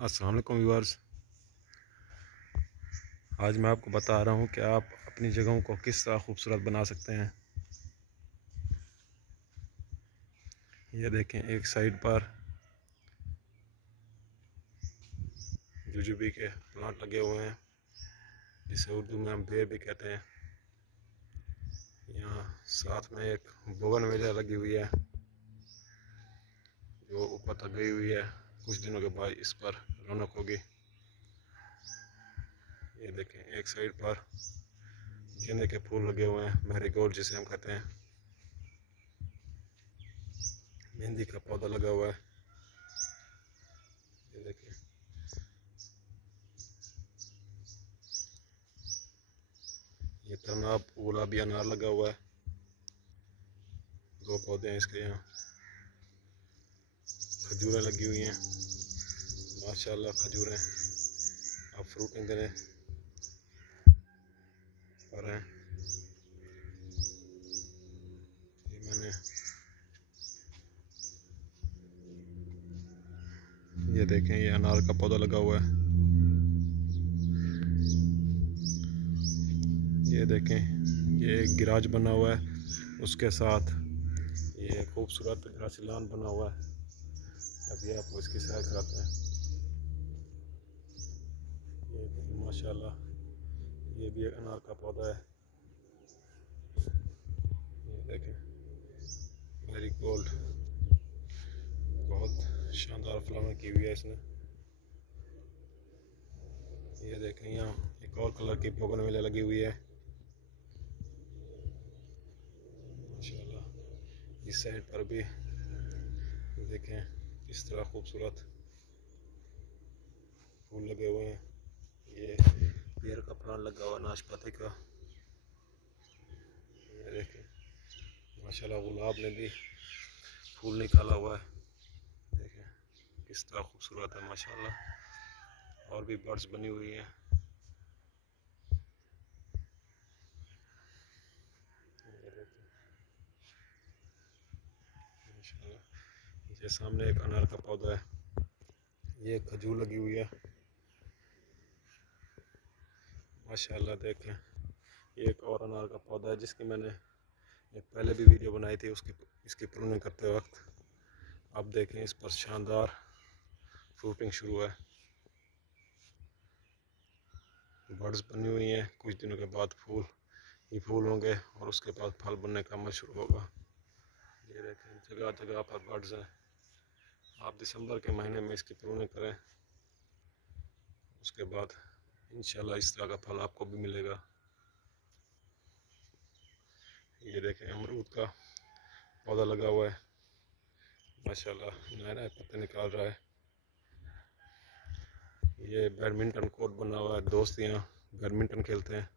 अस्सलाम वालेकुम व्यूअर्स। आज मैं आपको बता रहा हूँ कि आप अपनी जगहों को किस तरह खूबसूरत बना सकते हैं। ये देखें, एक साइड पर जुजुबी के प्लांट लगे हुए हैं, जिसे उर्दू में हम बेर भी कहते हैं। यहाँ साथ में एक बोगनवेलिया लगी हुई है जो ऊपर तक गई हुई है। कुछ दिनों के बाद इस पर रौनक होगी। ये देखें, एक साइड पर गेंदे के फूल लगे हुए हैं, मैरीगोल्ड जिसे हम कहते हैं। मेहंदी का पौधा लगा हुआ है। ये देखिए, ये तनाब गुलाबी अनार लगा हुआ है। 2 पौधे हैं इसके। यहाँ खजूरें लगी हुई हैं, माशाल्लाह खजूरें अब फ्रूटिंग देने पर हैं। ये देखें, ये अनार का पौधा लगा हुआ है। ये देखें, ये एक गिराज बना हुआ है, उसके साथ ये खूबसूरत ग्रासी लॉन बना हुआ है। अभी आपको इसकी सैर कराते हैं। ये देखें, माशाल्लाह, ये भी एक अनार का पौधा है। ये देखें, मैरीगोल्ड बहुत शानदार फ्लावर की हुई है इसने। ये देखें, यहाँ एक और कलर की बोगनवेलिया लगी हुई है माशाल्लाह। इस साइड पर भी देखें किस तरह खूबसूरत फूल लगे हुए हैं। ये पेड़ का प्लांट लगा हुआ नाशपाती का। ये देखें, माशाल्लाह गुलाब ने भी फूल निकाला हुआ है। देखें किस तरह खूबसूरत है माशाल्लाह। और भी बर्ड्स बनी हुई हैं। ये सामने एक अनार का पौधा है। ये खजूर लगी हुई है माशाल्लाह। देखें, ये एक और अनार का पौधा है जिसकी मैंने एक पहले भी वीडियो बनाई थी, इसकी प्रूनिंग करते वक्त। अब देखें, इस पर शानदार फ्रूटिंग शुरू है। बर्ड्स बनी हुई हैं। कुछ दिनों के बाद फूल ही फूल होंगे और उसके बाद फल बनने का अमल शुरू होगा। ये देखें, जगह जगह पर बर्ड्स हैं। आप दिसंबर के महीने में इसकी प्रूनिंग करें, उसके बाद इंशाल्लाह इस तरह का फल आपको भी मिलेगा। ये देखें, अमरूद का पौधा लगा हुआ है माशाल्लाह, नए नए पत्ते निकाल रहा है। ये बैडमिंटन कोर्ट बना हुआ है, दोस्त यहाँ बैडमिंटन खेलते हैं।